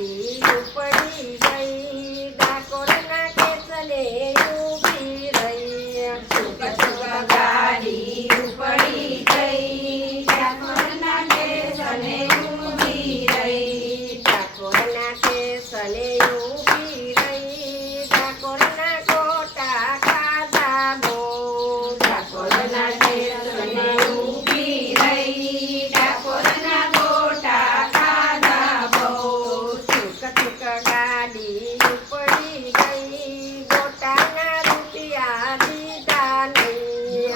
ગાડી ઉપડી ગઈ, ડાકોરના કેસને ઊભી રહી. છુક છુક ગાડી ઉપડી ગઈ, ડાકોરના કેસને ઊભી રહી. ડાકોરના કેસને ઊભી રહી, ડાકોરના ગોટા ખાધા બહુ. ડાકોરના કેસને ઊભી રહી, ડાકોરના ગોટા ખાધા બહુ. છુક છુક ગાડી ઉપડી ગઈ, ગોટાના રૂપિયા દીધા નહીં.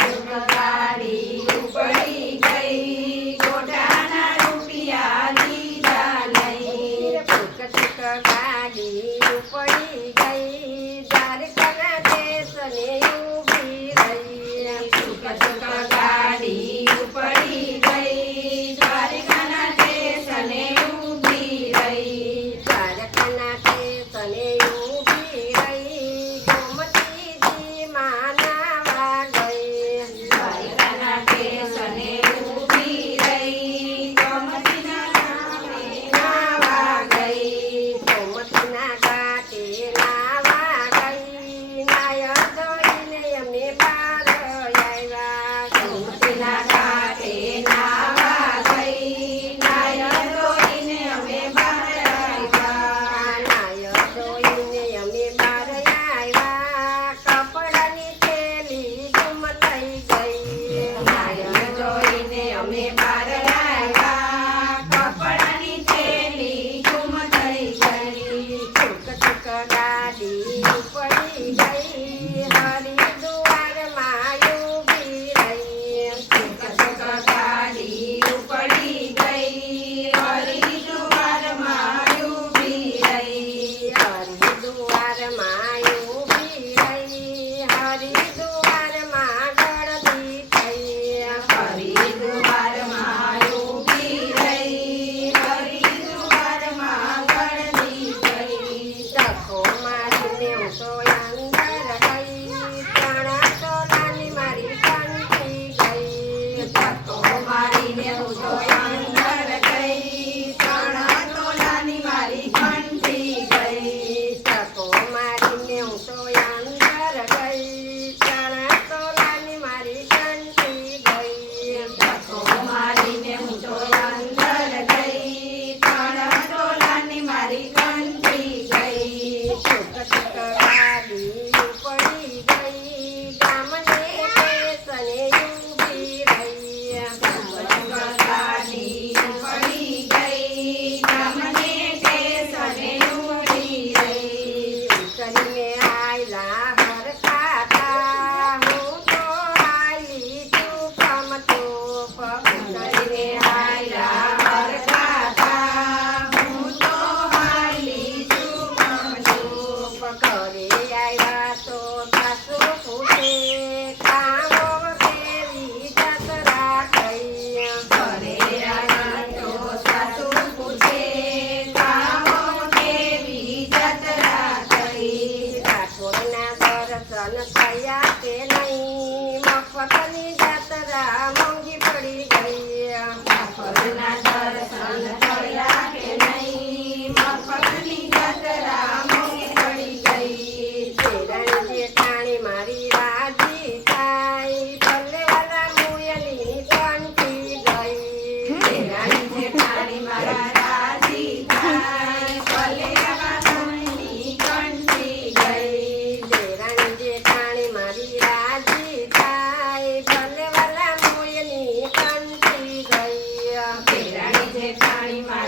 છુક ગાડી ઉપડી ગઈ, ગોટાના રૂપિયા દીધા નહીં. છુક છુક ગાડી ઉપડી ગઈ, દ્વારકાના કેસને ઊભી રહી. છુક છુક ગાડી ઉપડી ગઈ, દ્વારકાના કેસને ઊભી રહી. દ્વારકાના કેસને ઊભી રહી, ગોમતીજીમાં નાવા ગઈ. દ્વારકાના કેસને ઊભી રહી, ગોમતીના નામે નાવા ગઈ. ગોમતીના ઘાટે નાવા ગઈ, નાયર જોઈને અમે બહાર આવ્યા. ગોમતીના ઘાટે નાવા ગઈ, નાયર જોઈને અમે બહાર આવ્યા. નાયર જોઈને અમે બહાર આવ્યા, કપડાની થેલી ગુમ થઈ ગઈ. નાયર જોઈને અમે બહાર આવ્યા, કપડાની થેલી ગુમ થઈ ગઈ. છુક છુક ગાડી ઉપડી ગઈ, હરિદ્વારમાં ઊભી રહી. છુક છુક ગાડી ઉપડી ગઈ, હરિદ્વારમાં ઊભી રહી. હરિદ્વારમાં ઊભી રહી, હરિદ્વારમાં ગળદી થઈ. હરિદ્વારમાં ઊભી રહી, હરિદ્વારમાં ગળદી થઈ. ધક્કો મારીને હું તો અંદર ગઈ, 3 તોલાની મારી કંઠી ગઈ. ધક્કો મારીને હું તો અંદર ગઈ, 3 તોલાની મારી કંઠી ગઈ. ધક્કો મારીને હું તો અંદર ગઈ, 3 તોલાની મારી કંઠી ગઈ. ધક્કો મારીને હું તો અંદર ગઈ, 3 તોલાની મારી કંઠી ગઈ. છુક છુક ગાડી ઉપડી ગઈ, ગામને કેસને ઊભી રહી. ગાડી ઉપડી ગઈ, ગામને કેસને ઊભી રહી. ઉતરીને આયલા હરખાતા, હું તો આયલી ચૂપમ ચૂપ. ઉતરીને આયલા હરખાતા, હું તો હાલી ચૂપમ ચૂપ. ઘરે આવ્યા તો સાસુ પૂછે, કામો કેવી જતરા થઈ. ઘરે આવ્યા તો સાસુ પૂછે, કામો કેવી જતરા થઈ. ઠાકોરના દર્શન થયા કે નહીં, મફતની જાત્રા મોંઘી પડી ગઈ. ઠાકોરના દર્શન થયા કે નહીં, મફતની જતરા મોંઘી પડી ગઈ. દેરાણી જેઠાણી મારી રાજી થાય, ભલેવાલા મુયલી કંઠી ગઈ. દેરાણી જેઠાણી મારા રાજી થાય, ભલે વાલાની કંઠી ગઈ. દેરાણી જેઠાણી મારી રાજી થાય, ભલેવાલા મુયલી કંઠી ગઈ. દેરાણી જેઠાણી મારા